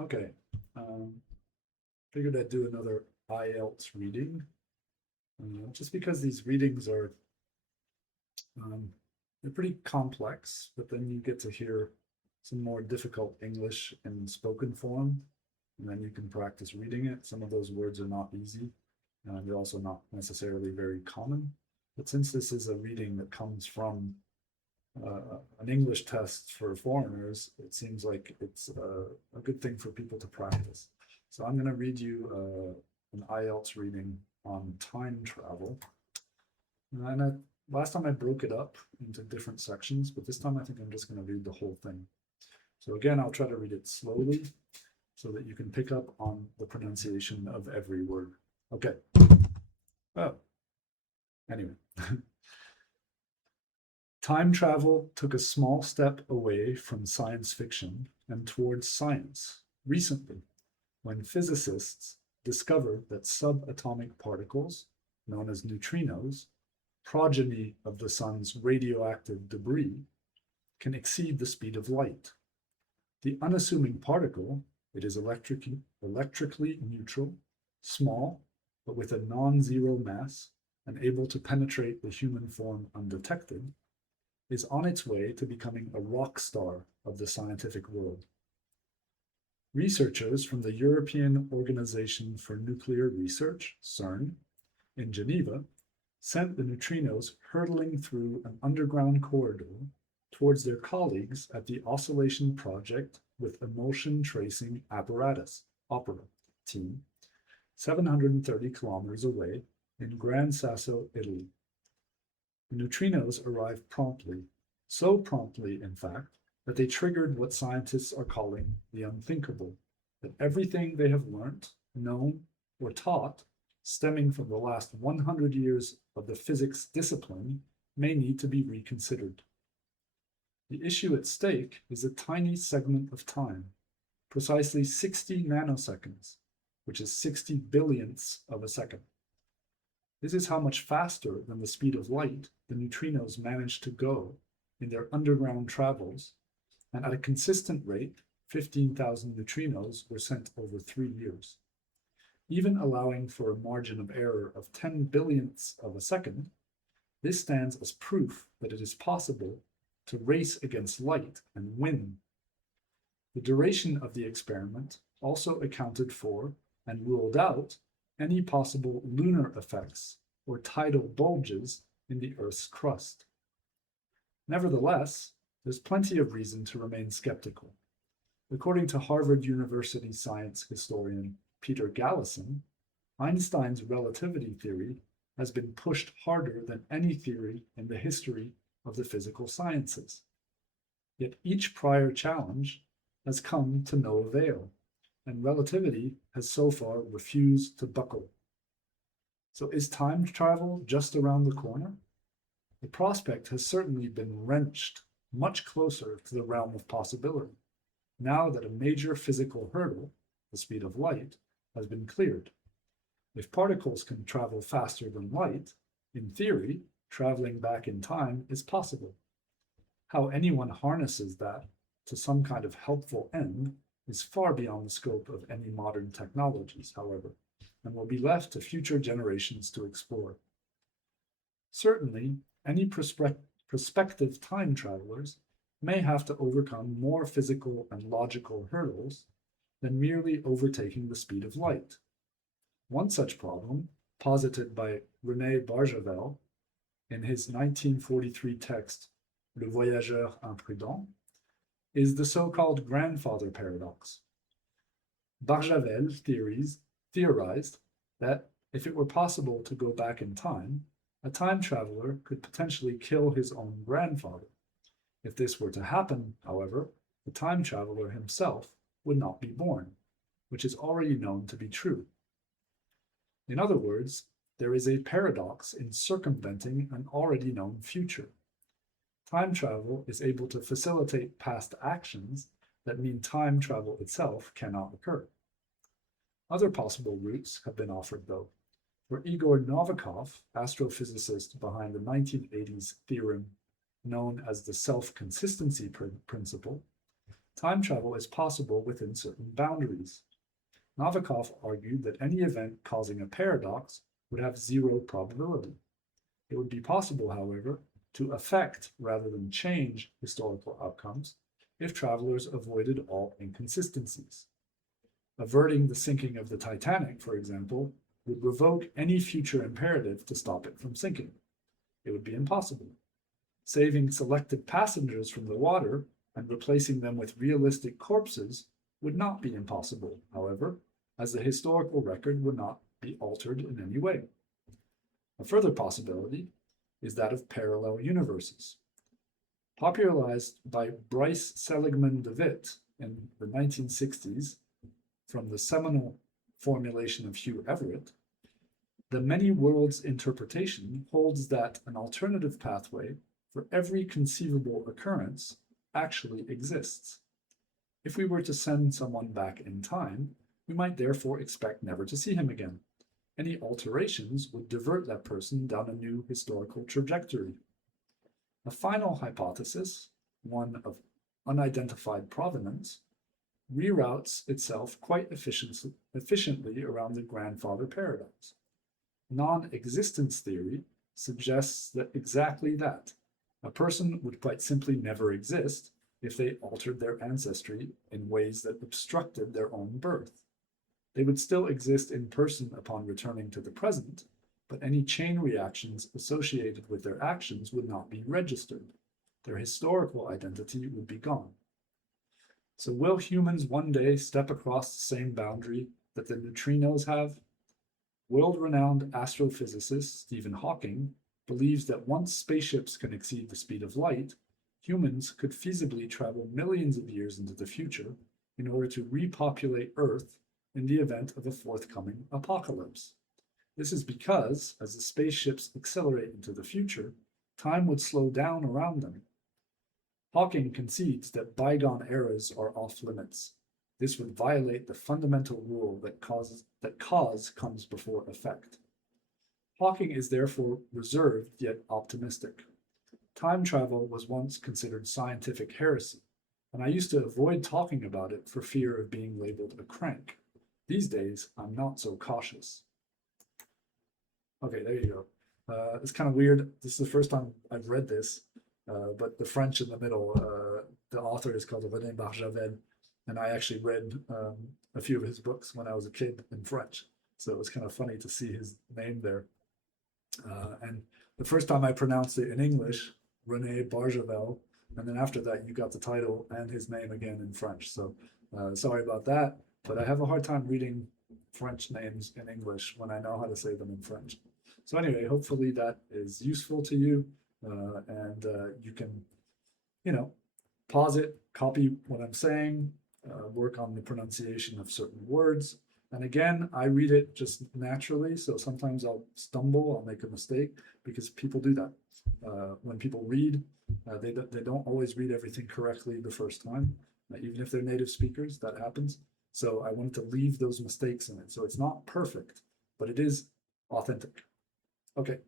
Okay, figured I'd do another IELTS reading, just because these readings are um, they're pretty complex, but then you get to hear some more difficult English in spoken form, and then you can practice reading it. Some of those words are not easy, and they're also not necessarily very common. But since this is a reading that comes from an English test for foreigners, it seems like it's a good thing for people to practice. So I'm going to read you an IELTS reading on time travel. And last time I broke it up into different sections, but this time I think I'm just going to read the whole thing. So again, I'll try to read it slowly so that you can pick up on the pronunciation of every word. Okay. Oh, anyway. Time travel took a small step away from science fiction and towards science recently, when physicists discovered that subatomic particles, known as neutrinos, progeny of the sun's radioactive debris, can exceed the speed of light. The unassuming particle, it is electrically neutral, small, but with a non-zero mass and able to penetrate the human form undetected, is on its way to becoming a rock star of the scientific world. Researchers from the European Organization for Nuclear Research, CERN, in Geneva, sent the neutrinos hurtling through an underground corridor towards their colleagues at the Oscillation Project with Emulsion-Tracing Apparatus, OPERA, team, 730 kilometers away in Gran Sasso, Italy. The neutrinos arrived promptly, so promptly, in fact, that they triggered what scientists are calling the unthinkable, that everything they have learnt, known, or taught, stemming from the last 100 years of the physics discipline, may need to be reconsidered. The issue at stake is a tiny segment of time, precisely 60 nanoseconds, which is 60 billionths of a second. This is how much faster than the speed of light the neutrinos manage to go in their underground travels, and at a consistent rate, 15,000 neutrinos were sent over 3 years. Even allowing for a margin of error of 10 billionths of a second, this stands as proof that it is possible to race against light and win. The duration of the experiment also accounted for and ruled out any possible lunar effects or tidal bulges in the Earth's crust. Nevertheless, there's plenty of reason to remain skeptical. According to Harvard University science historian Peter Gallison, Einstein's relativity theory has been pushed harder than any theory in the history of the physical sciences. Yet each prior challenge has come to no avail, and relativity has so far refused to buckle. So is time travel just around the corner? The prospect has certainly been wrenched much closer to the realm of possibility, now that a major physical hurdle, the speed of light, has been cleared. If particles can travel faster than light, in theory, traveling back in time is possible. How anyone harnesses that to some kind of helpful end is far beyond the scope of any modern technologies, however, and will be left to future generations to explore. Certainly, any prospective time travelers may have to overcome more physical and logical hurdles than merely overtaking the speed of light. One such problem, posited by René Barjavel in his 1943 text Le Voyageur Imprudent, is the so-called grandfather paradox. Barjavel theorized that if it were possible to go back in time, a time traveler could potentially kill his own grandfather. If this were to happen, however, the time traveler himself would not be born, which is already known to be true. In other words, there is a paradox in circumventing an already known future. Time travel is able to facilitate past actions that mean time travel itself cannot occur. Other possible routes have been offered, though. For Igor Novikov, astrophysicist behind the 1980s theorem known as the self-consistency principle, time travel is possible within certain boundaries. Novikov argued that any event causing a paradox would have zero probability. It would be possible, however, to affect rather than change historical outcomes if travelers avoided all inconsistencies. Averting the sinking of the Titanic, for example, would revoke any future imperative to stop it from sinking. It would be impossible. Saving selected passengers from the water and replacing them with realistic corpses would not be impossible, however, as the historical record would not be altered in any way. A further possibility is that of parallel universes. Popularized by Bryce Seligman DeWitt in the 1960s from the seminal formulation of Hugh Everett, the many worlds interpretation holds that an alternative pathway for every conceivable occurrence actually exists. If we were to send someone back in time, we might therefore expect never to see him again. Any alterations would divert that person down a new historical trajectory. A final hypothesis, one of unidentified provenance, reroutes itself quite efficiently around the grandfather paradox. Non-existence theory suggests that exactly that. A person would quite simply never exist if they altered their ancestry in ways that obstructed their own birth. They would still exist in person upon returning to the present, but any chain reactions associated with their actions would not be registered. Their historical identity would be gone. So will humans one day step across the same boundary that the neutrinos have? World-renowned astrophysicist Stephen Hawking believes that once spaceships can exceed the speed of light, humans could feasibly travel millions of years into the future in order to repopulate Earth in the event of a forthcoming apocalypse. This is because, as the spaceships accelerate into the future, time would slow down around them. Hawking concedes that bygone eras are off limits. This would violate the fundamental rule that cause comes before effect. Hawking is therefore reserved yet optimistic. Time travel was once considered scientific heresy, and I used to avoid talking about it for fear of being labeled a crank. These days, I'm not so cautious. Okay, there you go. It's kind of weird. This is the first time I've read this, but the French in the middle, the author is called René Barjavel, and I actually read a few of his books when I was a kid in French. So it was kind of funny to see his name there. And the first time I pronounced it in English, René Barjavel, and then after that you got the title and his name again in French. So sorry about that, but I have a hard time reading French names in English when I know how to say them in French. So anyway, hopefully that is useful to you, and you can, pause it, copy what I'm saying, work on the pronunciation of certain words. And again, I read it just naturally, so sometimes I'll stumble, I'll make a mistake, because people do that. When people read, they don't always read everything correctly the first time, even if they're native speakers, that happens. So I wanted to leave those mistakes in it. So it's not perfect, but it is authentic. Okay.